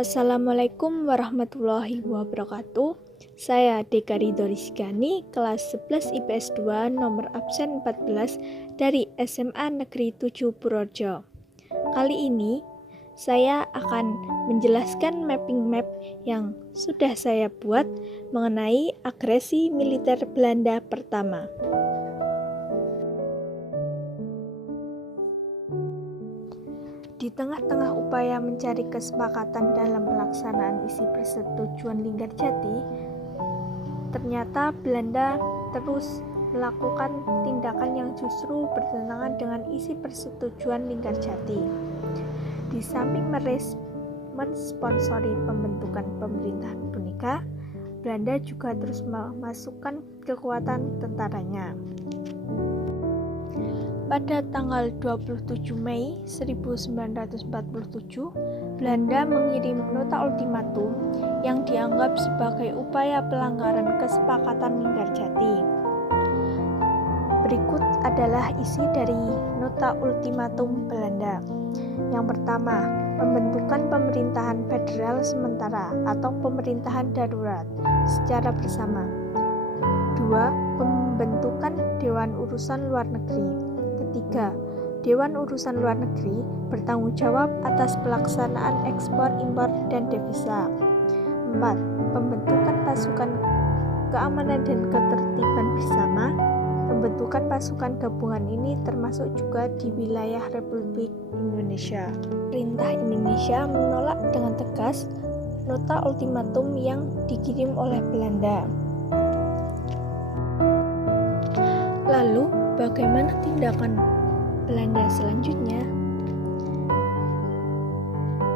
Assalamualaikum warahmatullahi wabarakatuh. Saya Deka Ridho Rizkani, kelas 11 IPS 2, nomor absen 14 dari SMA Negeri 7 Purworejo. Kali ini saya akan menjelaskan mapping map yang sudah saya buat mengenai agresi militer Belanda pertama. Di tengah-tengah upaya mencari kesepakatan dalam pelaksanaan isi persetujuan Linggarjati, ternyata Belanda terus melakukan tindakan yang justru bertentangan dengan isi persetujuan Linggarjati. Di samping mensponsori pembentukan pemerintahan boneka, Belanda juga terus memasukkan kekuatan tentaranya. Pada tanggal 27 Mei 1947, Belanda mengirim nota ultimatum yang dianggap sebagai upaya pelanggaran kesepakatan Linggarjati. Berikut adalah isi dari nota ultimatum Belanda. Yang pertama, pembentukan pemerintahan federal sementara atau pemerintahan darurat secara bersama. 2. Pembentukan Dewan Urusan Luar Negeri. Ketiga, Dewan Urusan Luar Negeri bertanggung jawab atas pelaksanaan ekspor, impor, dan devisa. 4. Pembentukan pasukan keamanan dan ketertiban bersama. Pembentukan pasukan gabungan ini termasuk juga di wilayah Republik Indonesia. Pemerintah Indonesia menolak dengan tegas nota ultimatum yang dikirim oleh Belanda. Lalu, bagaimana tindakan Belanda selanjutnya?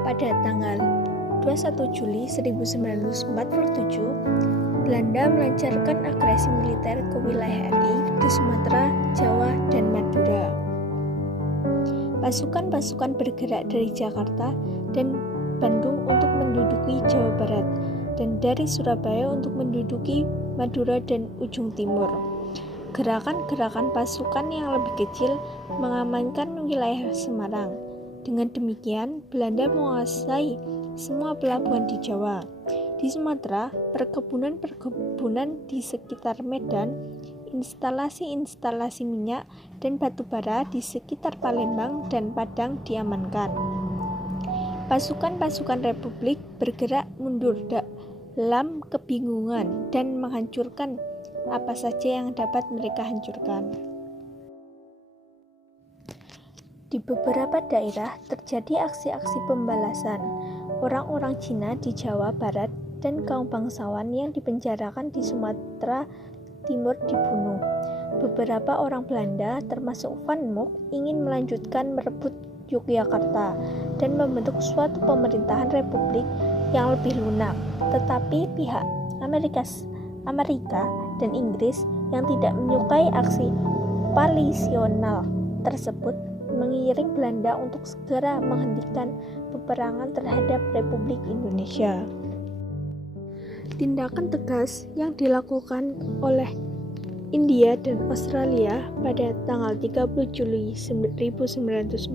Pada tanggal 21 Juli 1947, Belanda melancarkan agresi militer ke wilayah RI di Sumatera, Jawa, dan Madura. Pasukan-pasukan bergerak dari Jakarta dan Bandung untuk menduduki Jawa Barat, dan dari Surabaya untuk menduduki Madura dan ujung timur. Gerakan-gerakan pasukan yang lebih kecil mengamankan wilayah Semarang. Dengan demikian, Belanda menguasai semua pelabuhan di Jawa. Di Sumatera, perkebunan-perkebunan di sekitar Medan, instalasi-instalasi minyak dan batu bara di sekitar Palembang dan Padang diamankan. Pasukan-pasukan Republik bergerak mundur dalam kebingungan dan menghancurkan apa saja yang dapat mereka hancurkan. Di beberapa daerah terjadi aksi-aksi pembalasan. Orang-orang Cina di Jawa Barat dan kaum bangsawan yang dipenjarakan di Sumatera Timur dibunuh. Beberapa orang Belanda, termasuk Van Mook, ingin melanjutkan merebut Yogyakarta dan membentuk suatu pemerintahan republik yang lebih lunak. Tetapi pihak Amerika dan Inggris yang tidak menyukai aksi palisional tersebut mengiring Belanda untuk segera menghentikan peperangan terhadap Republik Indonesia. Tindakan tegas yang dilakukan oleh India dan Australia pada tanggal 30 Juli 1947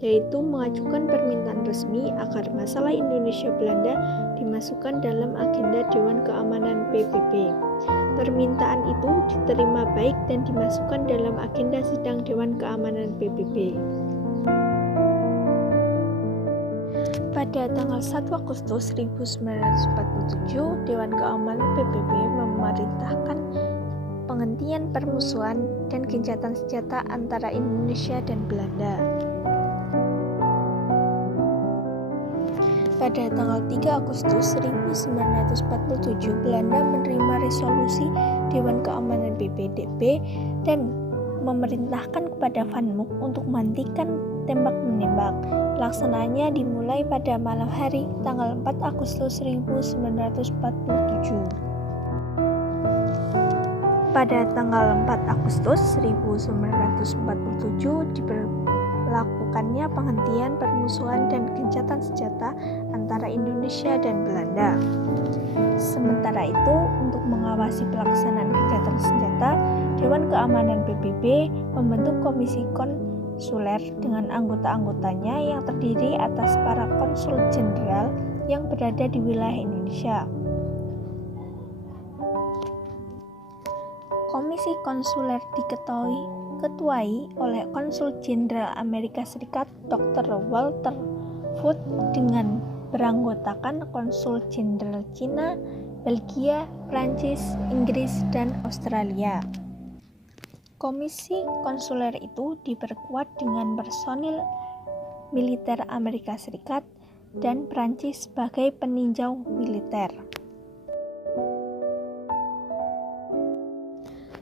yaitu mengajukan permintaan resmi agar masalah Indonesia-Belanda dimasukkan dalam agenda Dewan Keamanan PBB. Permintaan itu diterima baik dan dimasukkan dalam agenda sidang Dewan Keamanan PBB. Pada tanggal 1 Agustus 1947, Dewan Keamanan PBB memerintahkan penghentian permusuhan dan gencatan senjata antara Indonesia dan Belanda. Pada tanggal 3 Agustus 1947, Belanda menerima resolusi Dewan Keamanan PBB dan memerintahkan kepada Van Mook untuk menghentikan tembak-menembak. Pelaksanaannya dimulai pada malam hari tanggal 4 Agustus 1947. Pada tanggal 4 Agustus 1947 diberlakukannya penghentian permusuhan dan gencatan senjata antara Indonesia dan Belanda. Sementara itu, untuk mengawasi pelaksanaan gencatan senjata, Dewan Keamanan PBB membentuk Komisi konsuler dengan anggota-anggotanya yang terdiri atas para konsul jenderal yang berada di wilayah Indonesia. Komisi konsuler diketuai oleh Konsul Jenderal Amerika Serikat Dr. Walter Wood dengan beranggotakan Konsul Jenderal Cina, Belgia, Prancis, Inggris, dan Australia. Komisi konsuler itu diperkuat dengan personil militer Amerika Serikat dan Prancis sebagai peninjau militer.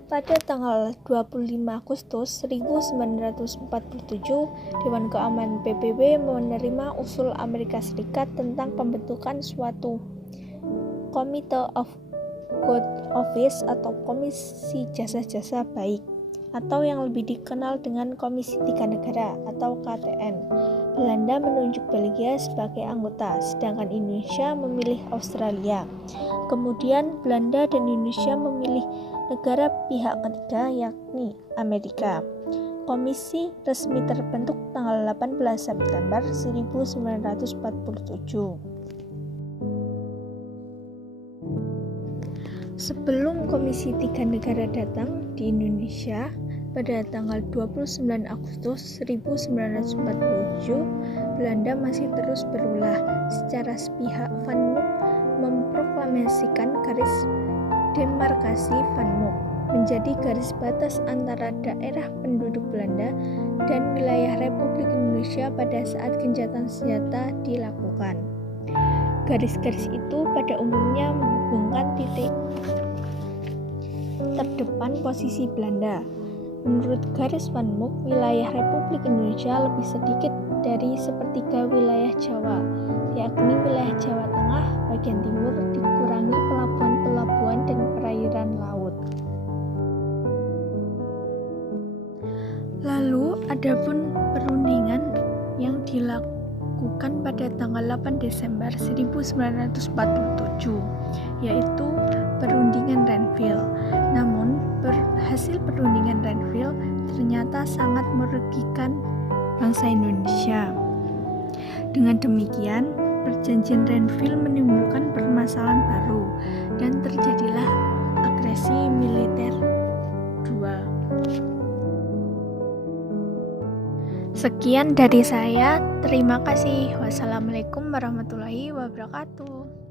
Pada tanggal 25 Agustus 1947, Dewan Keamanan PBB menerima usul Amerika Serikat tentang pembentukan suatu Committee of Good Office atau Komisi Jasa-Jasa Baik, atau yang lebih dikenal dengan Komisi Tiga Negara atau KTN. Belanda menunjuk Belgia sebagai anggota, sedangkan Indonesia memilih Australia. Kemudian Belanda dan Indonesia memilih negara pihak ketiga, yakni Amerika. Komisi resmi terbentuk tanggal 18 September 1947. Sebelum Komisi Tiga Negara datang di Indonesia pada tanggal 29 Agustus 1947, Belanda masih terus berulah. Secara sepihak, Van Mook memproklamasikan garis demarkasi Van Mook menjadi garis batas antara daerah penduduk Belanda dan wilayah Republik Indonesia pada saat gencatan senjata dilakukan. Garis-garis itu pada umumnya menghubungkan titik terdepan posisi Belanda. Menurut garis Van Mook, wilayah Republik Indonesia lebih sedikit dari sepertiga wilayah Jawa, yakni wilayah Jawa Tengah bagian timur dikurangi pelabuhan-pelabuhan dan perairan laut. Lalu adapun perundingan yang dilakukan pada tanggal 8 Desember 1947, yaitu perundingan Renville. Namun hasil perundingan Renville ternyata sangat merugikan bangsa Indonesia. Dengan demikian, perjanjian Renville menimbulkan permasalahan baru dan terjadilah agresi militer II. Sekian dari saya, terima kasih. Wassalamualaikum warahmatullahi wabarakatuh.